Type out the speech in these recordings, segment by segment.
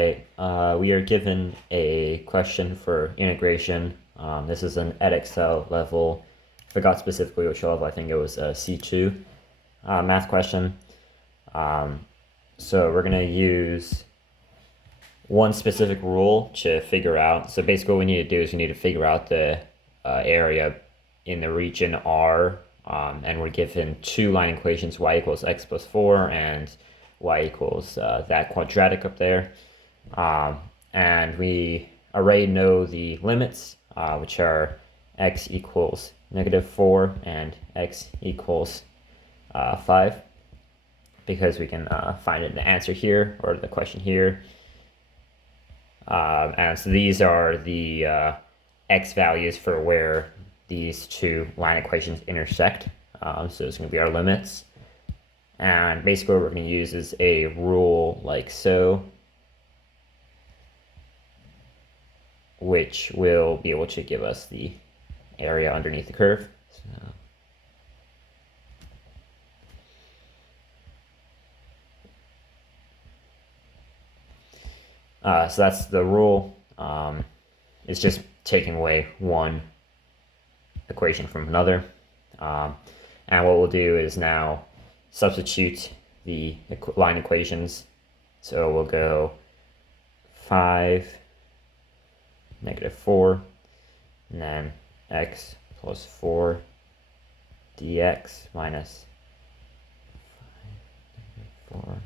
right, we are given a question for integration. This is an Edexcel level. Forgot specifically which level. I think it was a C2 math question. So we're gonna use one specific rule to figure out. So basically, what we need to do is we need to figure out the area in the region R, and we're given two line equations: y equals x plus 4 and y equals that quadratic up there. And we already know the limits, which are x equals -4 and x equals 5, because we can find the answer here, or the question here. And so these are the x values for where these two line equations intersect. So it's going to be our limits. And basically what we're going to use is a rule like so, which will be able to give us the area underneath the curve. So that's the rule. It's just taking away one equation from another. And what we'll do is now substitute the line equations. So we'll go 5, -4, and then x plus 4 dx minus 5, -4.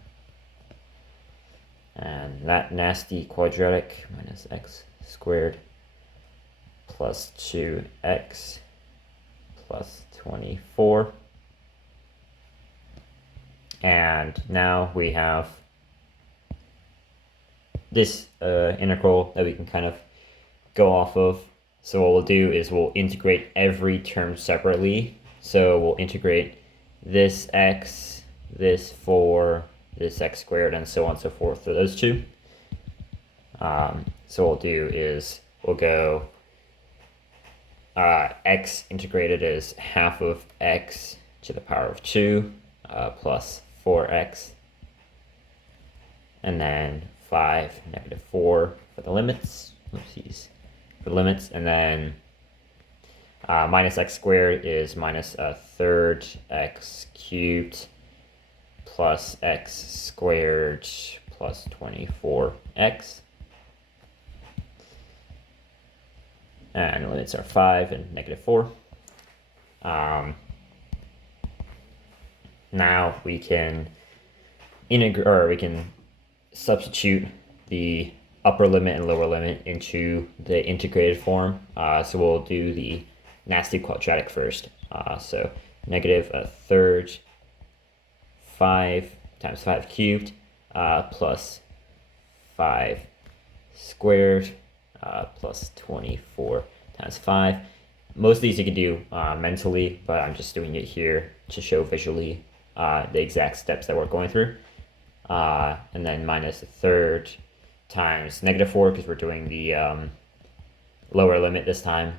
And that nasty quadratic minus x squared plus 2x plus 24. And now we have this integral that we can kind of go off of. So what we'll do is we'll integrate every term separately. So we'll integrate this x, this 4, this x squared, and so on and so forth for those two. So what we'll do is we'll go x integrated is half of x to the power of 2 plus 4x, and then 5, -4 for the limits. Oopsies. For the limits, and then minus x squared is minus a third x cubed plus x squared plus 24x. And the limits are 5 and -4. Now we can integrate, or we can substitute the upper limit and lower limit into the integrated form. So we'll do the nasty quadratic first. So -1/3 5 times 5 cubed plus 5 squared plus 24 times 5. Most of these you can do mentally, but I'm just doing it here to show visually the exact steps that we're going through. And then -1/3 times -4, because we're doing the lower limit this time,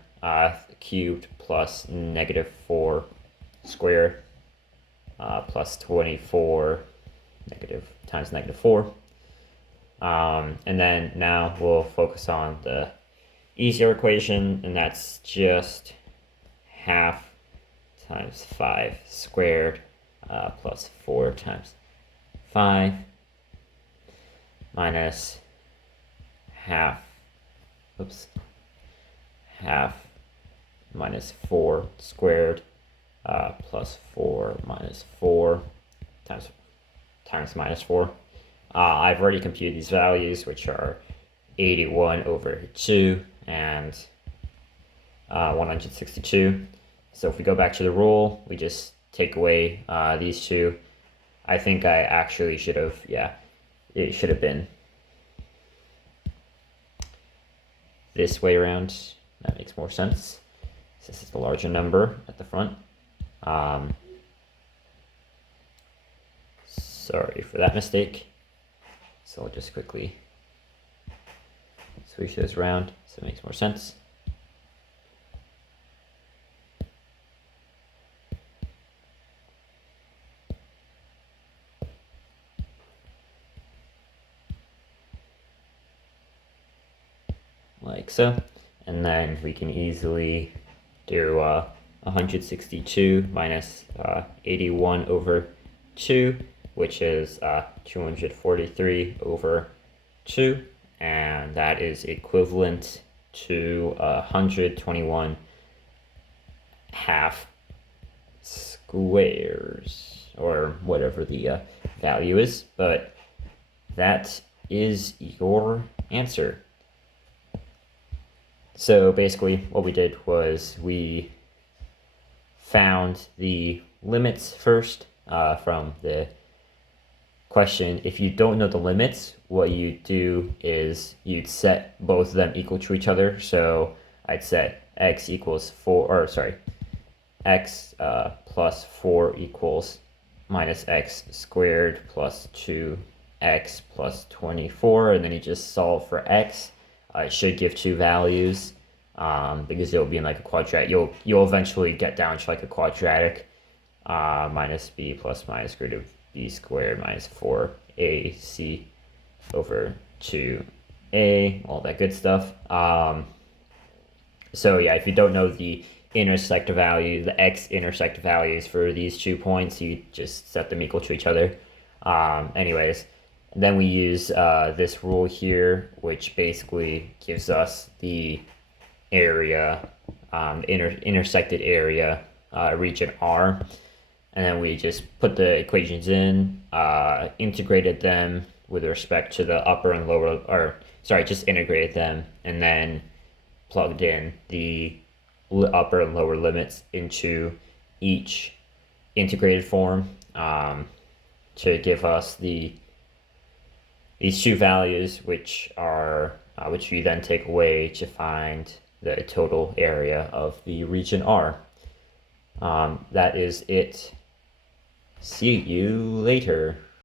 cubed plus -4 squared plus 24 times -4. And then now we'll focus on the easier equation, and that's just half times 5 squared plus 4 times 5 minus half minus 4 squared plus 4 minus 4 times -4. I've already computed these values, which are 81/2 and 162. So if we go back to the rule, we just take away these two. I think I actually should have, it should have been this way around. That makes more sense. This is the larger number at the front. Sorry for that mistake. So I'll just quickly switch those around so it makes more sense. like so. And then we can easily do 162 minus 81 over 2, which is 243 over 2, and that is equivalent to 121 half squares, or whatever the value is, but that is your answer. So basically what we did was we found the limits first from the question. If you don't know the limits, what you do is you'd set both of them equal to each other. So I'd set x equals 4, or sorry, x plus 4 equals minus x squared plus 2x plus 24, and then you just solve for x. It should give two values because it'll be in like a quadratic. You'll eventually get down to like a quadratic, minus b plus minus square root of b squared minus 4ac over 2a, all that good stuff. So yeah, if you don't know the intersect value, the x-intercept values for these 2 points, you just set them equal to each other. Anyways, then we use this rule here, which basically gives us the area, intersected area, region R. And then we just put the equations in, integrated them with respect to the upper and lower, or sorry, just integrated them, and then plugged in the upper and lower limits into each integrated form to give us these two values, which are which we then take away to find the total area of the region R. That is it. See you later.